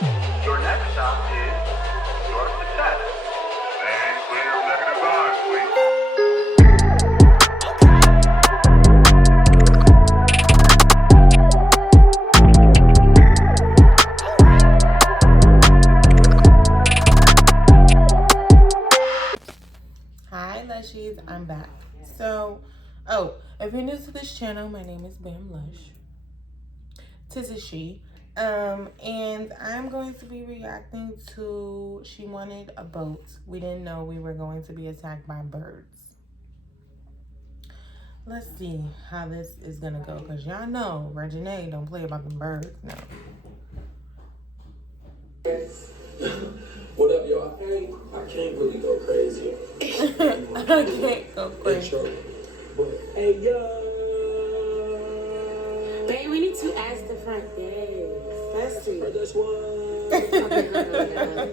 Your next stop is your success. And clear negative guard, please. Hi Lushies, I'm back. If you're new to this channel, my name is Bam Lush. Tis a she. And I'm going to be reacting to She Wanted a Boat. We didn't know we were going to be attacked by birds. Let's see how this is gonna go, because y'all know Reginae don't play about the birds. No. What up, y'all? I can't really go crazy. I can't go crazy. But hey, yo. Babe, we need to ask the front desk. That's it. That's what. Okay,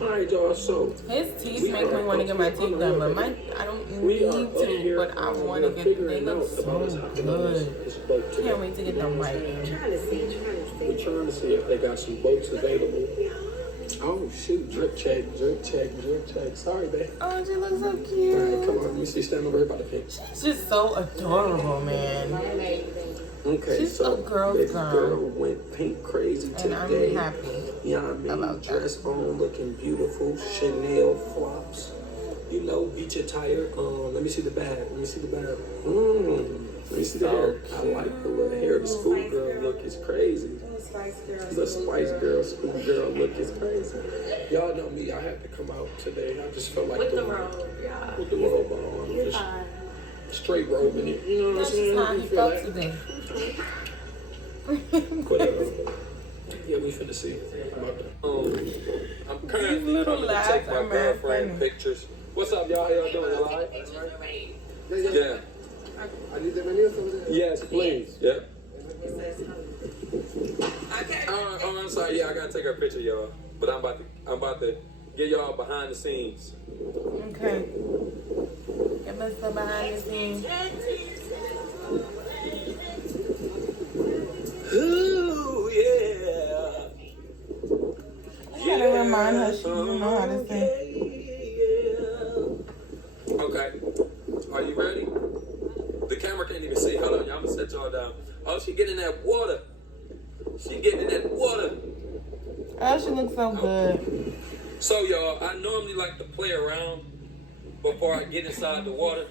Alright, y'all, so. His teeth make me want to get my teeth done, but I don't need to, but I want to get them. They look so good. Can't wait to get them right. We're trying to see if they got some boats available. Oh, shoot. Drip check. Sorry, babe. Oh, she looks so cute. Alright, come on. Let me see. Stand over here by the pink. She's just so adorable, man. Okay, She's so a girl. went pink crazy today. And I'm happy. Yeah, I mean, about dress on, looking beautiful, Chanel flops. You know, beach attire. Let me see the bag. Let me see the hair. I like the little hair. The schoolgirl look is crazy. The Spice Girl schoolgirl look is crazy. Y'all know me. I had to come out today. I just felt like with the robe, yeah. With the robe on. You're just fine. straight robing it. You know what I'm saying? That's how he felt today. Whatever. Yeah, we finna see. I'm currently coming to take my girlfriend pictures. What's up, y'all? How y'all doing? Y'all alright? Yeah. Yes, please. Yeah. Oh, I'm sorry. Yeah, I gotta take her picture, y'all. But I'm about to get y'all behind the scenes. Okay. Give us the behind the scenes. Ooh, yeah. I gotta remind her she doesn't know how to sing. Okay. Are you ready? The camera can't even see. Hold on, y'all. I'm gonna set y'all down. Oh, she getting that water. She getting that water. Oh, she looks so good. So, y'all, I normally like to play around before I get inside the water.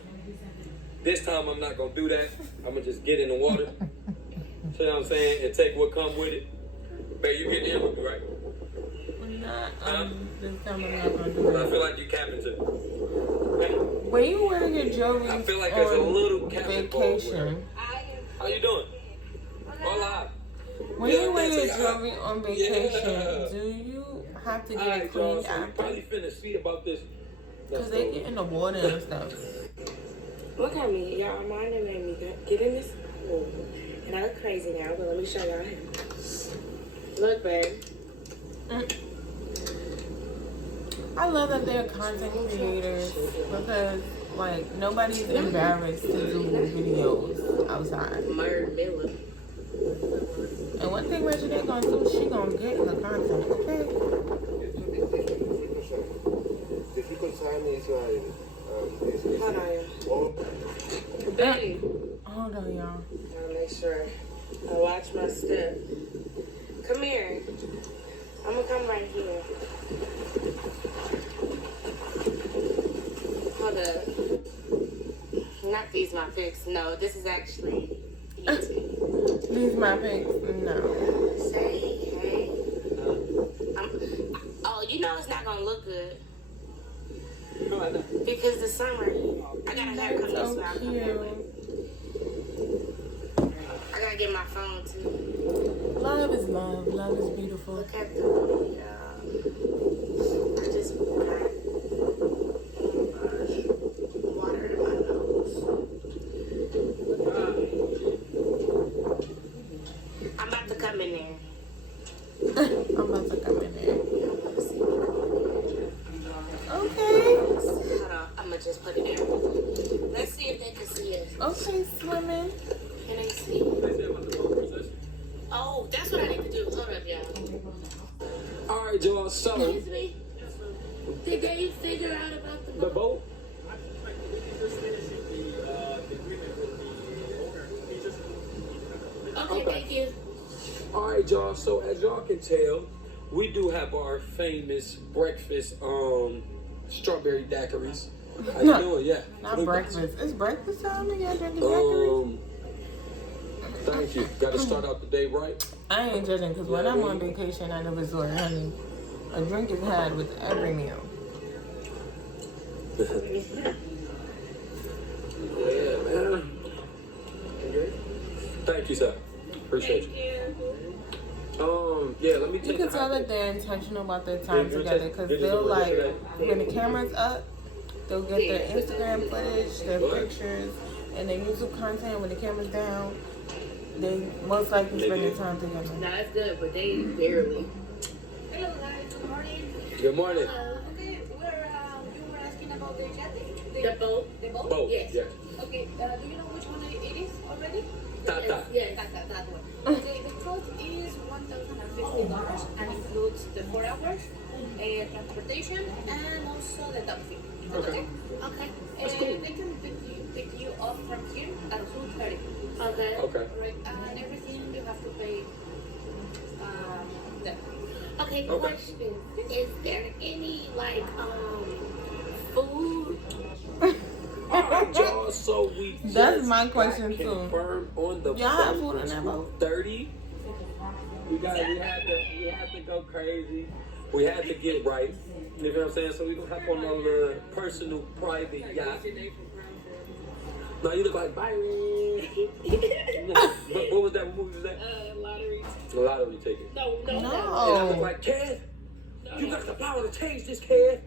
This time, I'm not gonna do that. I'm gonna just get in the water. See what I'm saying? And take what come with it. Babe, you get in with me, right? This time I'm not gonna do I that. feel like you capping too. When you wear your jewelry I feel like there's a little capping ball with her. vacation, How you doing? Hola. when you wear your jewelry on vacation, Yeah. do you have to get Alright, it y'all, cleaned so we after? probably finna see about this. Because they get in the water and stuff. Look at me, y'all. Mine made me get in this pool. And I look crazy now, but let me show y'all him. Look, babe. I love that they're content creators because, like, nobody's embarrassed to do videos outside. Miller. And one thing Reginae gonna do, she gonna get in the content, okay? Hold on, y'all. Babe. Hold on, y'all. Gotta make sure I watch my step. Come here. I'm gonna come right here. Hold up. Not these my pics. No, this is actually YouTube. These my pics? No. Say hey. Oh, you know it's not gonna look good. Because the summer, I gotta have come this way. I'll come that way. I gotta get my phone too. Love is love. Love is beautiful. Look at the I just got water in my nose. I'm about to come in there. I'm about to come in there. Okay. Hold on, I'm gonna just put it there. Let's see if they can see us. Okay, swimming. Can they see? Oh, that's what I need to do. Hold up, y'all. right, y'all. So Excuse me. Did they figure out about the the boat. Okay, thank you. All right, y'all. So as y'all can tell, we do have our famous breakfast strawberry daiquiris. How you doing? Yeah. Not breakfast. It's breakfast time and y'all drinking daiquiris? Thank you. Got to start out the day right. I ain't judging because when I'm on vacation at a resort, honey, a drink is had with every meal. Yeah, man. Thank you, sir. Appreciate you. Yeah, let me take You can tell that they're intentional about their time together because they'll like, when the camera's up, they'll get their Instagram footage, their pictures, and their YouTube content. When the camera's down, they most likely spend their time together. No, that's good, but they barely. Hello, guys. Good morning. Good morning. Okay, you were asking about the jet? The boat. The boat? Boat. Yes. Yeah. Okay, do you know which one it is already? Tata. Yes. That one. Okay, the cost is $1,050 and includes the 4 hours, transportation, and also the taxi. Okay. Okay. That's cool. They can pick you up from here at 2:30. Okay. Okay. Right, and everything you have to pay there. Okay, Okay. question. Is there any, like, food? All right, y'all. So we That's just my got question, too. confirmed on the Y'all have boat food on that boat? 30. We had to go crazy. We had to get right. You know what I'm saying? So we gonna hop on a little personal private yacht. No, you look like Byron. what was that? What movie was that? Lottery. The lottery ticket. No. And I look No, like, Kev, you got the power to change this, Kev.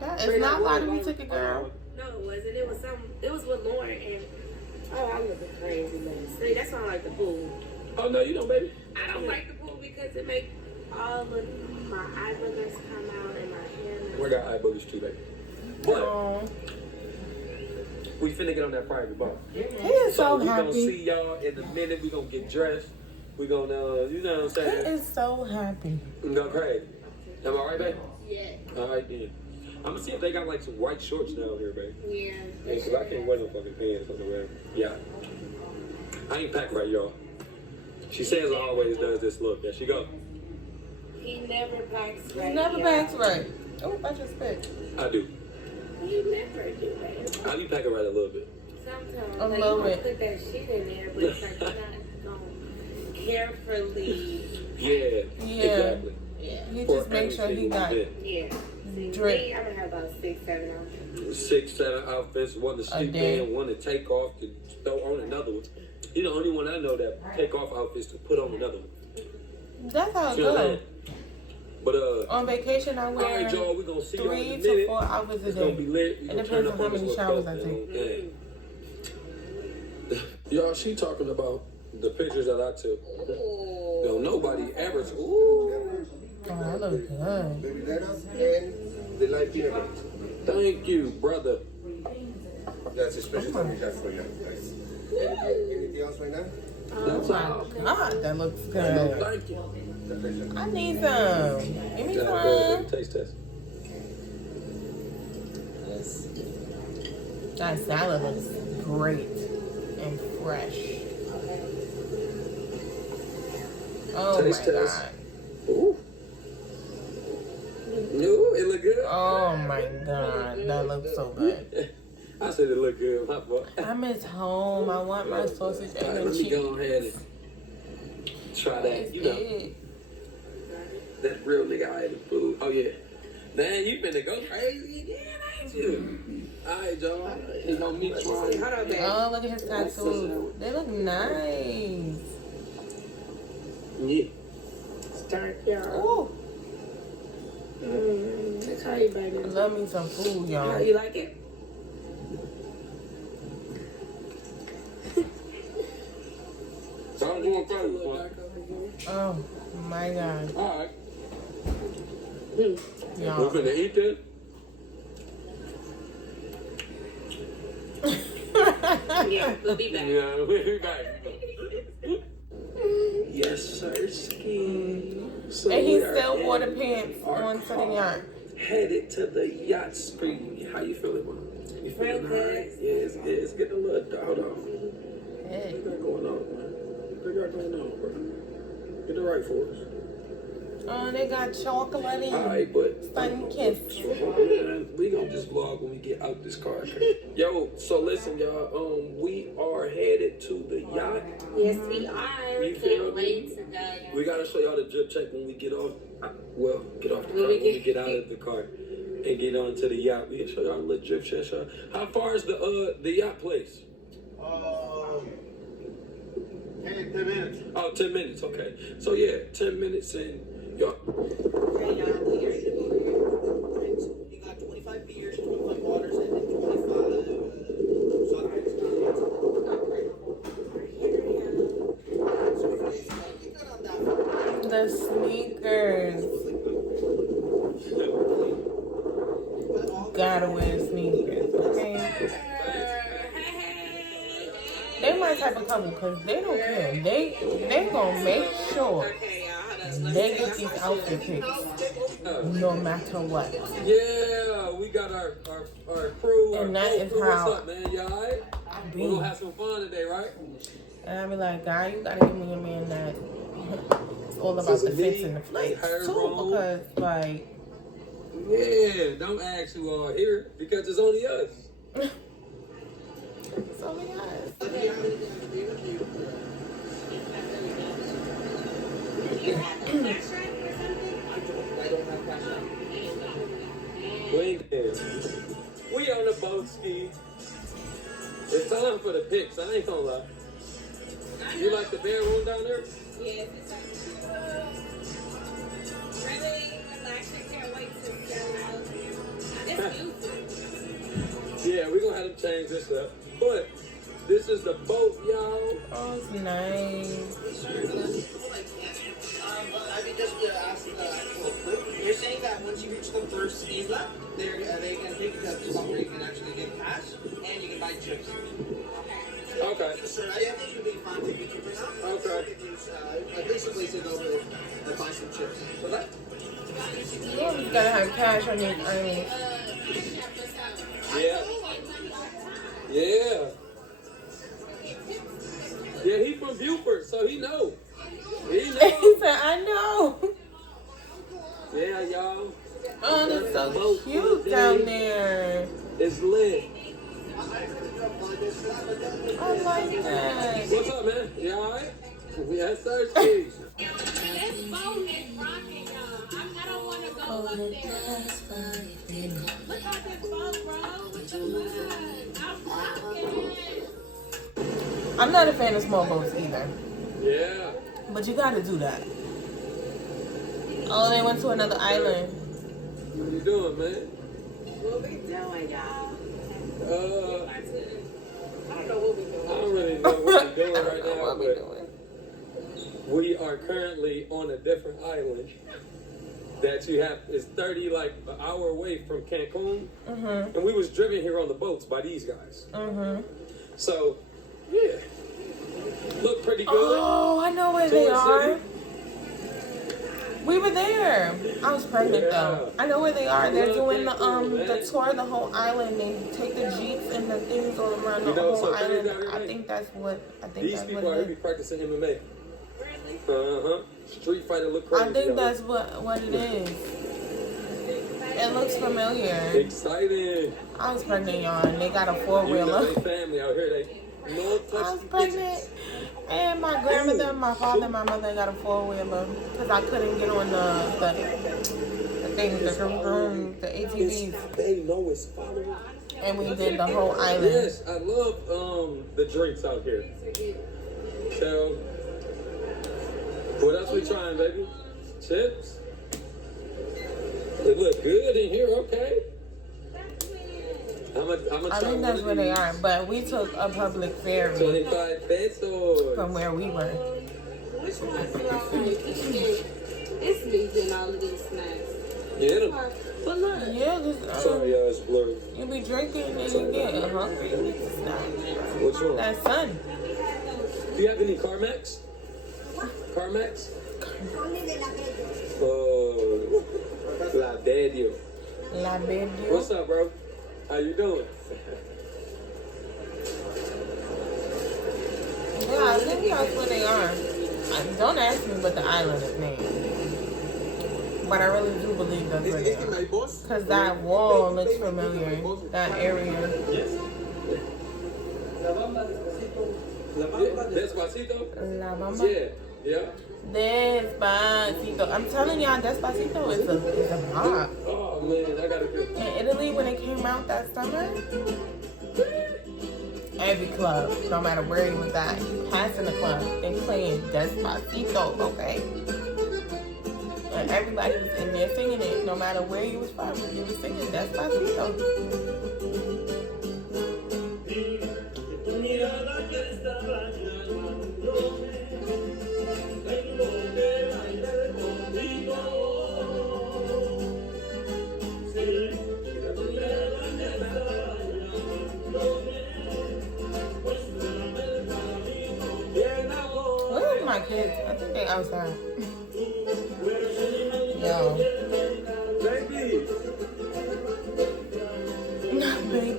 that is not lottery ticket, girl. No, it wasn't. It was It was with Lauren and. Oh, I'm looking crazy, man. See, that's why I like the pool. Oh no, you don't, baby. I don't like the pool because it makes all of my eye boogers come out and my hair. We got eye boogers too, baby. But Oh, we finna get on that private boat. he is so we gonna happy. see y'all in a minute. We gonna get dressed. We gonna, you know what I'm He saying? is so happy. We go crazy. Am I right, babe? Yeah. All right, then. I'm gonna see if they got like some white shorts down here, babe. Yeah. Yeah, cause I can't wear no fucking pants on the way. Yeah. I ain't packed right, y'all. She says always does this look. There she go. He never packs right. He never yeah. backs right. Oh, I just spit. I do. He never do that. I be packing right a little bit. Sometimes. A Like, little you gonna bit. put that shit in there, but it's like you're not gonna carefully. Yeah. Yeah. Exactly. Yeah. He For just make sure he every got single Yeah. See, Drip. me, I'm gonna have about 6-7 outfits. bit. 6, 7 outfits. One to sleep day. in, one to take off, to throw on another one. You're the only one I know that take off outfits to put on another one. That's how it You know what I'm goes. saying? But On vacation, I all wear right, y'all, we gonna see y'all in a 3 to minute. 4 hours a It's gonna be day. lit. We It gonna depends turn on up how on many this showers little I dope, take. man. Y'all, she talking about the pictures that I took. Yo, nobody ever. Ooh. Oh, that looks good. Baby lettuce and the light peanut butter. Thank you, brother. That's a special time we have for you guys. Anything else right now? That's all. God, that looks good. Thank you. The pleasure. I need some. Give me Got a some. taste test. That salad looks great and fresh. Oh Taste my test. god. Ooh. Ooh, it look good. Oh my god. That looks so good. I said it look good, my boy. I miss home. I want my sausage, egg, All right, and let me cheese. go ahead and try that. You know, that real nigga I ate food. Oh yeah. Man, you finna go crazy again, ain't you? Alright, y'all. It's gonna meet you. Hold on, babe. Oh, look at his tattoos. They look nice. Yeah. Start, y'all. Ooh, That's how you I baby. love me some food, How y'all. you like it? So I'm going first, boy. Oh my god. Alright. Y'all. We're finna eat this. Yeah, we'll be back. Yeah, we'll be back. Yes, sir, ski. So And he we are still wore the in pants our onto the car, yacht. headed to the yacht street. How you feeling, bro? You feeling alright? Yeah, it's getting a little dark. Hold on. Hey. What they got going on, man? What they got going on, bro? Get the right for us. Oh, they got chocolate and Alright, but sun kiss. we gonna just vlog when we get out this car. Yo, so listen, y'all. We are headed to the yacht. Yes, we are. You feel Can't me? wait to go. We gotta show y'all the drip check when we get off. Well, get off the car. When we When we get- get out of the car and get onto the yacht, we can show y'all a little drip check. How far is the yacht place? 10 minutes. Oh, 10 minutes. Okay. So yeah, 10 minutes and y'all. You got 25 beers, 25 waters, and then 25 soft drinks. So you're good on that. The sneakers. Gotta wear sneakers, okay? They my type of couple because they don't care. They gonna make sure they get these outfit picks no matter what. Yeah, we got our crew. And our that whole is crew. how What's up, man? Y'all alright? Be. We're gonna have some fun today, right? And I be like, guy, you gotta give me a man that it's all about the fits and the flicks too, because like Yeah, don't ask who are here because it's only us. it's only us. I don't have cash out. We ain't there. We on the boat, Ski. It's time for the pics. I ain't gonna lie. You like the bedroom down there? Yes, it's really relaxing. Can't wait to go. It's music. Yeah, we're gonna have to change this up. But this is the boat, y'all. Oh, it's nice. I mean, just to ask the actual crew, you're saying that once you reach the first isla, they can take you to a spot where you can actually get cash and you can buy chips. Okay. Sir, I think you'll be fine taking you for now. Okay. At least a place to go to buy some chips. So that. You always gotta have cash on your earnings. Yeah. Yeah. Yeah, he from Buford, so he know. He He know. said, I know. Yeah, y'all. Oh, that's so cute down there. It's lit. I like that. What's up, man? You alright? Yeah, thirsty. This phone is rocking, y'all. I don't want to go up there. Look at this phone, bro. What you want? I'm rocking. I'm not a fan of small boats either. Yeah. But you gotta do that. Oh, they went to another island. What you doing, man? What we doing, y'all? I don't really know what we're doing right now, but we are currently on a different island that you have is 30 like an hour away from Cancun, and we was driven here on the boats by these guys. So, yeah, look pretty good. Oh, I know where they Tour are. City. We were there. I was pregnant though. I know where they are. They're doing the tour of the whole island. They take the jeeps and the things all around the You know, whole so island. down here, I think that's what. These people are it be is. practicing MMA. Really? Street fighter look crazy. I think y'all. that's what it is. It looks familiar. Exciting. I was pregnant, y'all, and they got a You know, four-wheeler. they family out here. They no touch I was the pregnant, bitches. and my grandmother, my father, and my mother got a four-wheeler because I couldn't get on the things, the ATVs, They know it's following. and we did the whole island. Yes, I love the drinks out here. So, what else we trying, baby? Chips? It look good in here, okay? I'm gonna I try think that's one where of they these. are, but we took a public ferry 25 pesos. from where we were. Which one's your It's me doing all of these snacks. Get 'em. But look. Yeah, just, Sorry, y'all, it's blurry. you be drinking and you get hungry. Which one? That's sun. Do you have any Carmex? Carmex? medio. La medio. What's up, bro? How you doing? Yeah, I think that's where they are. Don't ask me what the island is named. But I really do believe that's where they are. Because that wall looks familiar. That area. Despacito? La Bamba. Yeah. Despacito. I'm telling y'all, Despacito is a vibe. Oh, man, I gotta go. In Italy, when it came out that summer, every club, no matter where you was at, you pass in the club, they playing Despacito, okay? And everybody was in there singing it, no matter where you was from, you was singing Despacito. Where are my kids? I think they outside. Yo. Baby. Not baby.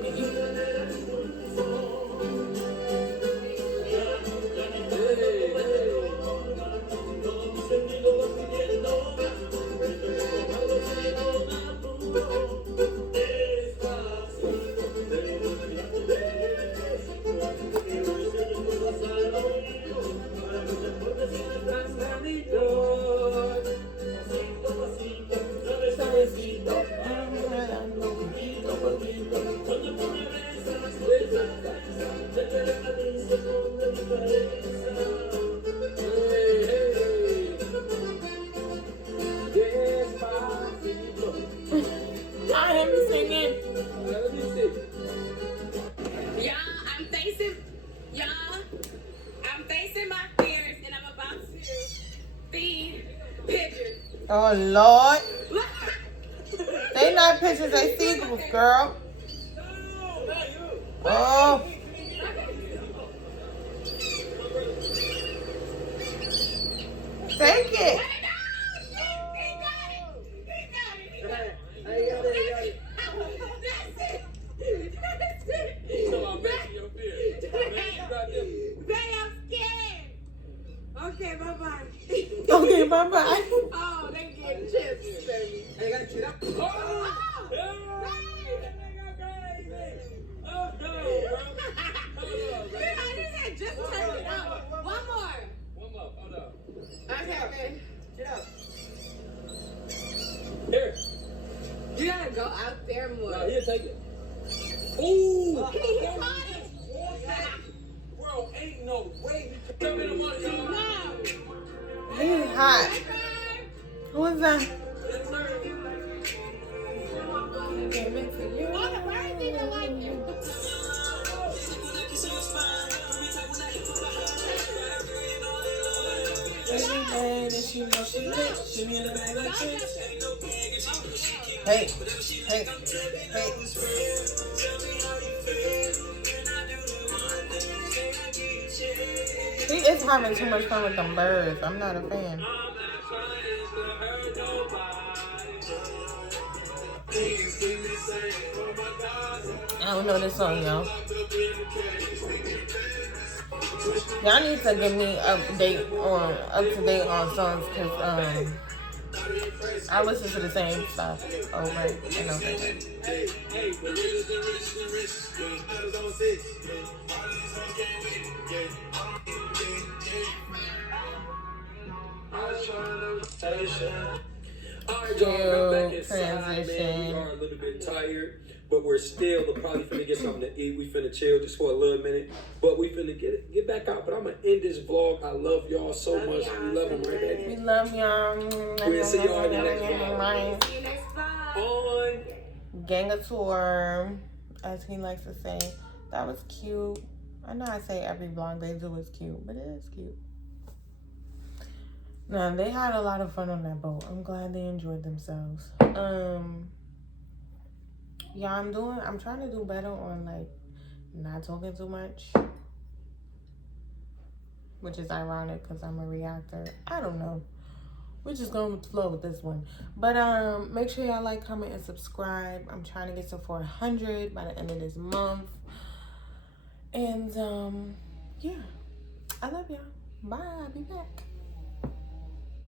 I am singing. I'm facing my fears and I'm about to feed pigeons. Oh, Lord. They not pigeons, they seagulls, girl. Oh. Take it. Okay, bye-bye. Okay, bye-bye. Oh, they getting chips, baby. They got chips. I just turned it up. One more. Hold up. Okay, babe. Get up. Here. You gotta go out there more. No, here, take it. Ooh! He caught it. Bro, ain't no way. Come in the money, y'all. No. He's hot. Who is that? Yes, sir. Give it to you. Oh, the bird didn't like you. Every day that she knows she lit, she need another chick. Hey. He is having too much fun with them birds. I'm not a fan. I don't know this song, y'all. Y'all need to give me up to date on songs, because I listen to the same stuff over and over again. Alright, y'all, we're back inside, man. We are a little bit tired, but we're probably finna get something to eat. We finna chill just for a little minute, but we finna get back out. But I'm gonna end this vlog. I love y'all so much. We love them, right, baby? We love y'all. We'll see y'all in the next vlog. See you next time. On. Gang of tour, as he likes to say. That was cute. I know I say every vlog they do is cute, but it is cute. No, they had a lot of fun on that boat. I'm glad they enjoyed themselves. Yeah, I'm trying to do better on, like, not talking too much. Which is ironic because I'm a reactor. I don't know. we're just going with the flow with this one. But make sure y'all like, comment, and subscribe. I'm trying to get to 400 by the end of this month. And yeah, I love y'all. Bye. I'll be back.